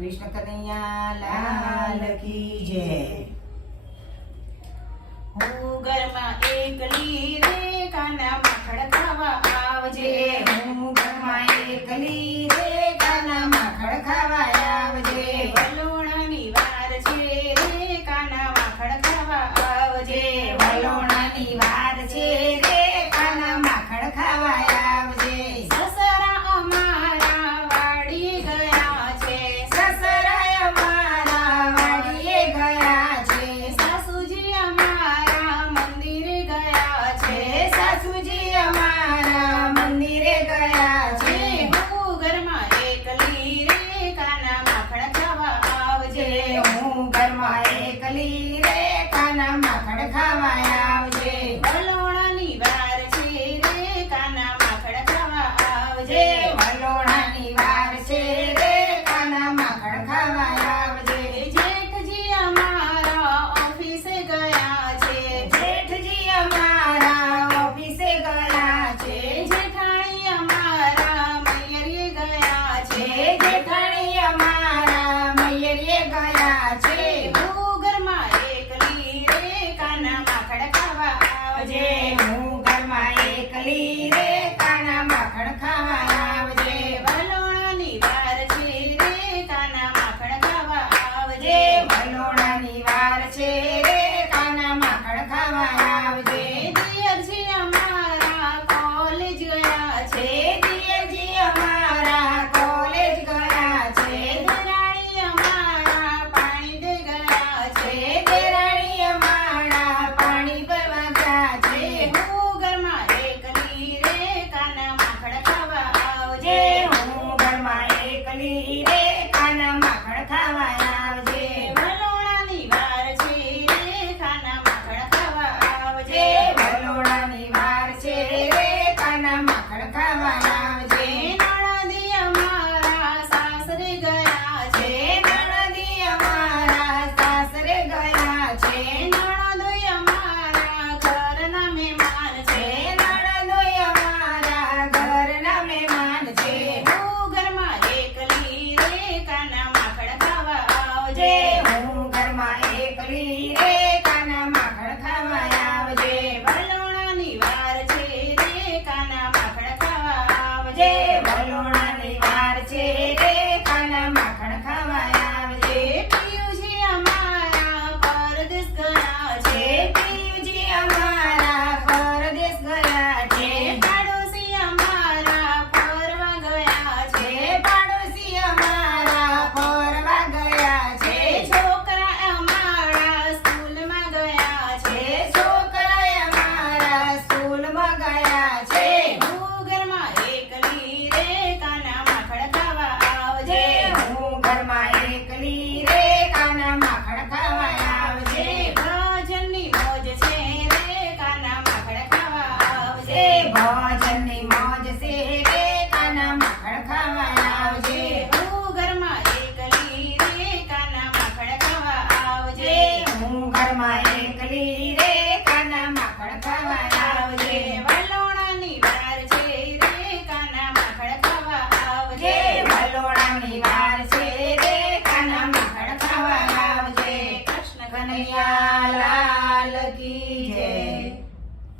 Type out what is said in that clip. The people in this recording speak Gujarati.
કૃષ્ણ કનૈયા લાલ કી જય। હું ઘરમાં એકલી રે કાના માખણ ખાવા આવજે। હું ઘરમાં એકલી રે કાના માખણ ખાવા આવજે। વલોણાની વાર છે રે કાના માખણ ખાવા આવજે। વલોણાની વાર છે રે કાના માખણ ખાવા આવજે। સસરા અમારા વાડી ગયા છે। સસરા અમારા વાડીએ ગયા છે। સાસુજી અમારા મંદિરે ગયા છે। સાસુજી અમારા મંદિરે ગયા છે। હું ઘરમાં એકલી રે કાના માખણ ખાવા આવજે। હું ઘરમાં એકલી રે કાના માખણ ખાવા આવજે। વલોણાની વાર છે રે કાના માખણ ખાવા આવજે। વલોણાની વાર છે રે કાના માખણ ખાવા આવજે। જેઠજી અમારા ઓફિસે ગયા છે। જેઠજી અમારા ઓફિસે ગયા છે। જેઠાણી અમારા મૈયરે ગયા છે। જેઠાણી અમારા મૈયરે ગયા છે। હું ઘરમાં એકલી રે કાના માખણ ખાવા આવજે। હું ઘરમાં એકલી રે કાના માખણ ખાવા આવજે। વલોણાની વાર છે રે કાના માખણ ખાવા આવજે। વલોણાની વાર છે રે કાના માખણ ખાવા આવજે। દિયરજી અમારા કોલેજ ગયા છે। દિયરજી અમારા કોલેજ ગયા છે। દેરાણી અમારા પાણી દે ગયા છે। દેરાણી અમારા પાણી ભરવા ગયા છે। હું ઘરમાં એકલી રે કાના માખણ ખાવા આવજે। હું ઘરમાં એકલી રે કાના માખણ ખાવા આવજે। વલોણાની વાર છે રે કાના માખણ ખાવા આવજે। વલોણાની વાર છે રે કાના માખણ ખાવા આવજે। નણંદી અમારા સાસરે ગયા છે। નણંદી અમારા સાસરે ગયા છે। નણંદોઈ અમારા ઘરના મહેમાન છે। નણંદોઈ અમારા ઘરના મહેમાન છે। હું ઘરમાં એકલી રે કાના માખણ ખાવા આવજે। હું ઘરમાં એકલી